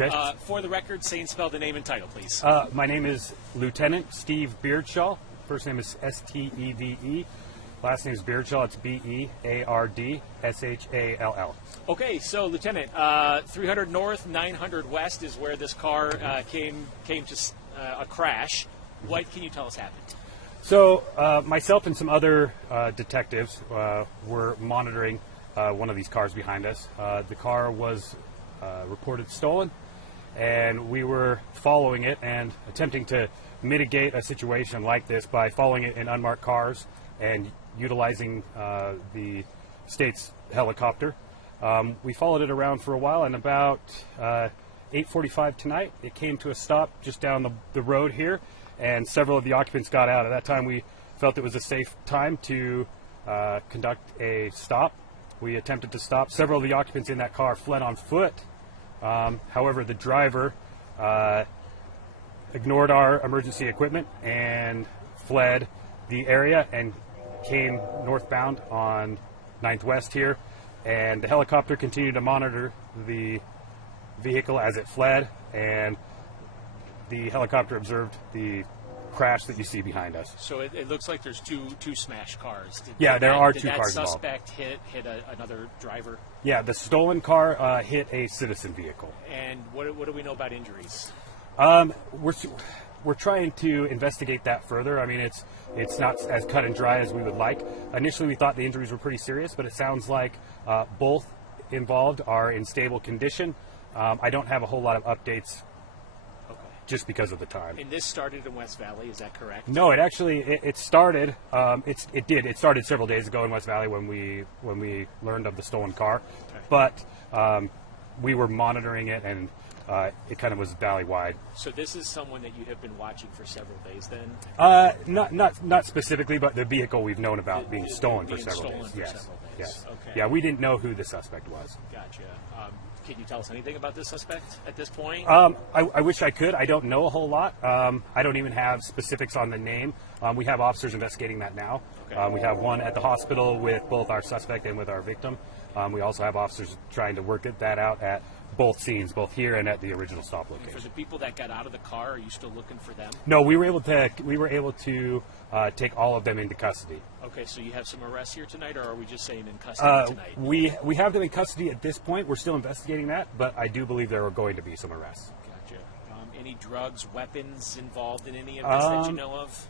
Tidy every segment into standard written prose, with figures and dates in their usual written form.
Okay. For the record, say and spell the name and title, please. My name is Lieutenant Steve Beardshall. First name is Steve. Last name is Beardshall. It's Beardshall. Okay, so Lieutenant, 300 North, 900 West is where this car came to a crash. What can you tell us happened? So myself and some other detectives were monitoring one of these cars behind us. The car was reported stolen, and we were following it and attempting to mitigate a situation like this by following it in unmarked cars and utilizing the state's helicopter. We followed it around for a while, and about 8:45 tonight, it came to a stop just down the road here, and several of the occupants got out. At that time, we felt it was a safe time to conduct a stop. We attempted to stop. Several of the occupants in that car fled on foot. However, the driver ignored our emergency equipment and fled the area and came northbound on 9th West here. And the helicopter continued to monitor the vehicle as it fled, and the helicopter observed the crash that you see behind us. So it looks like there's two smashed cars. There are two cars involved. Did that suspect hit another driver? Yeah, the stolen car hit a citizen vehicle. And what do we know about injuries? We're trying to investigate that further. I mean, it's not as cut and dry as we would like. Initially, we thought the injuries were pretty serious, but it sounds like both involved are in stable condition. I don't have a whole lot of updates. Just because of the time. And this started in West Valley, is that correct? No, it actually it started. It started several days ago in West Valley when we learned of the stolen car, okay. But we were monitoring it, and it kind of was valley-wide. So this is someone that you have been watching for several days, then? Not specifically, but the vehicle we've known about being stolen for several days. Yes. Okay. Yeah, we didn't know who the suspect was. Gotcha. Can you tell us anything about this suspect at this point? I wish I could. I don't know a whole lot. I don't even have specifics on the name. We have officers investigating that now. Okay. We have one at the hospital with both our suspect and with our victim. We also have officers trying to work that out at both scenes, both here and at the original stop location. For the people that got out of the car, are you still looking for them? No, we were able to take all of them into custody. Okay, so you have some arrests here tonight, or are we just saying in custody tonight? We have them in custody at this point. We're still investigating that, but I do believe there are going to be some arrests. Gotcha. Any drugs, weapons involved in any of this that you know of?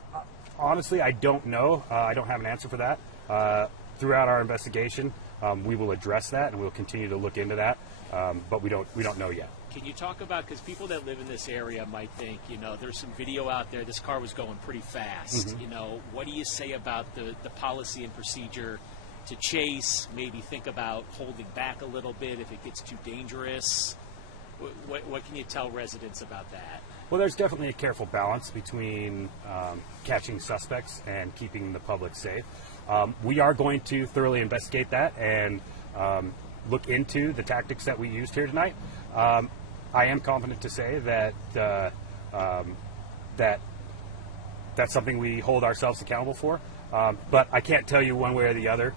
Honestly, I don't know. I don't have an answer for that. Throughout our investigation, we will address that, and we'll continue to look into that. But we don't know yet. Can you talk about, because people that live in this area might think, there's some video out there, this car was going pretty fast. Mm-hmm. What do you say about the policy and procedure to chase, maybe think about holding back a little bit if it gets too dangerous? What can you tell residents about that? Well, there's definitely a careful balance between catching suspects and keeping the public safe. We are going to thoroughly investigate that and look into the tactics that we used here tonight. I am confident to say that that's something we hold ourselves accountable for. But I can't tell you one way or the other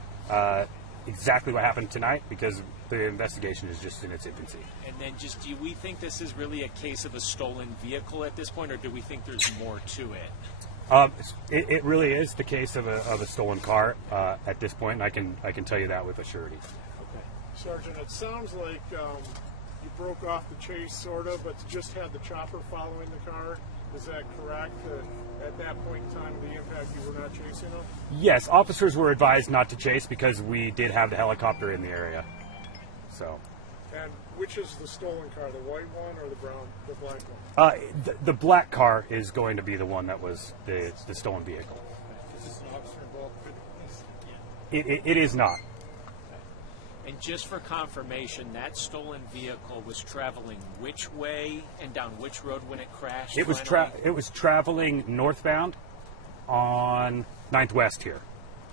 exactly what happened tonight because the investigation is just in its infancy. And then do we think this is really a case of a stolen vehicle at this point, or do we think there's more to it? It really is the case of a stolen car at this point, and I can tell you that with a surety. Sergeant, it sounds like you broke off the chase, sort of, but just had the chopper following the car. Is that correct? At that point in time of the impact, you were not chasing them? Yes, officers were advised not to chase because we did have the helicopter in the area. So. And which is the stolen car, the white one or the black one? The black car is going to be the one that was the stolen vehicle. Is this an officer involved? It is not. And just for confirmation, that stolen vehicle was traveling which way and down which road when it crashed? It was traveling northbound on 9th West here.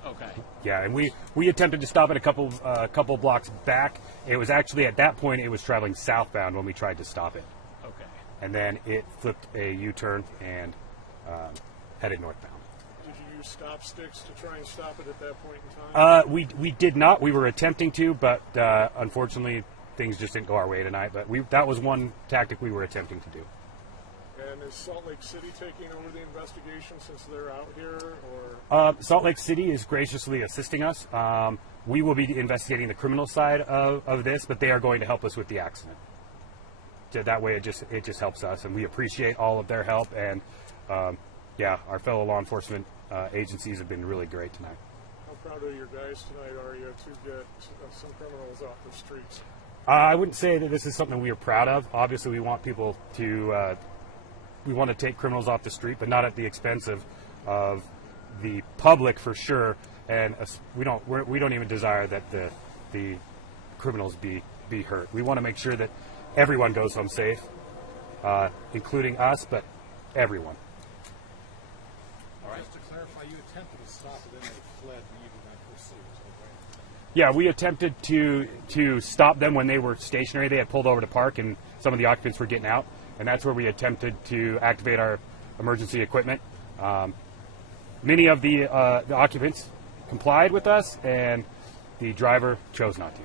Okay. Yeah, and we attempted to stop it a couple blocks back. It was actually at that point it was traveling southbound when we tried to stop it. Okay. And then it flipped a U-turn and headed northbound. Did you use stop sticks to try and stop it at that point in time? We did not. We were attempting to, but unfortunately things just didn't go our way tonight. But that was one tactic we were attempting to do. And is Salt Lake City taking over the investigation since they're out here, or? Salt Lake City is graciously assisting us. We will be investigating the criminal side of this, but they are going to help us with the accident. So that way, it just helps us, and we appreciate all of their help. And yeah, our fellow law enforcement agencies have been really great tonight. How proud of your guys tonight are you to get some criminals off the streets? I wouldn't say that this is something we are proud of. Obviously, we want people to. We want to take criminals off the street, but not at the expense of the public for sure. And we don't even desire that the criminals be hurt. We want to make sure that everyone goes home safe, including us, but everyone. All right. Just to clarify, you attempted to stop it, then they fled, and you did not pursue. Yeah, we attempted to stop them when they were stationary. They had pulled over to park, and some of the occupants were getting out. And that's where we attempted to activate our emergency equipment. Many of the occupants complied with us, and the driver chose not to.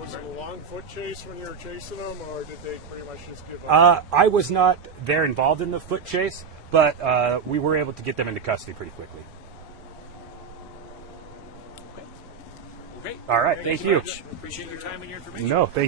Was it a long foot chase when you were chasing them, or did they pretty much just give up? I was not there involved in the foot chase, but we were able to get them into custody pretty quickly. Okay. Well, great. All right, thank you. Appreciate your time and your information. No, thank you.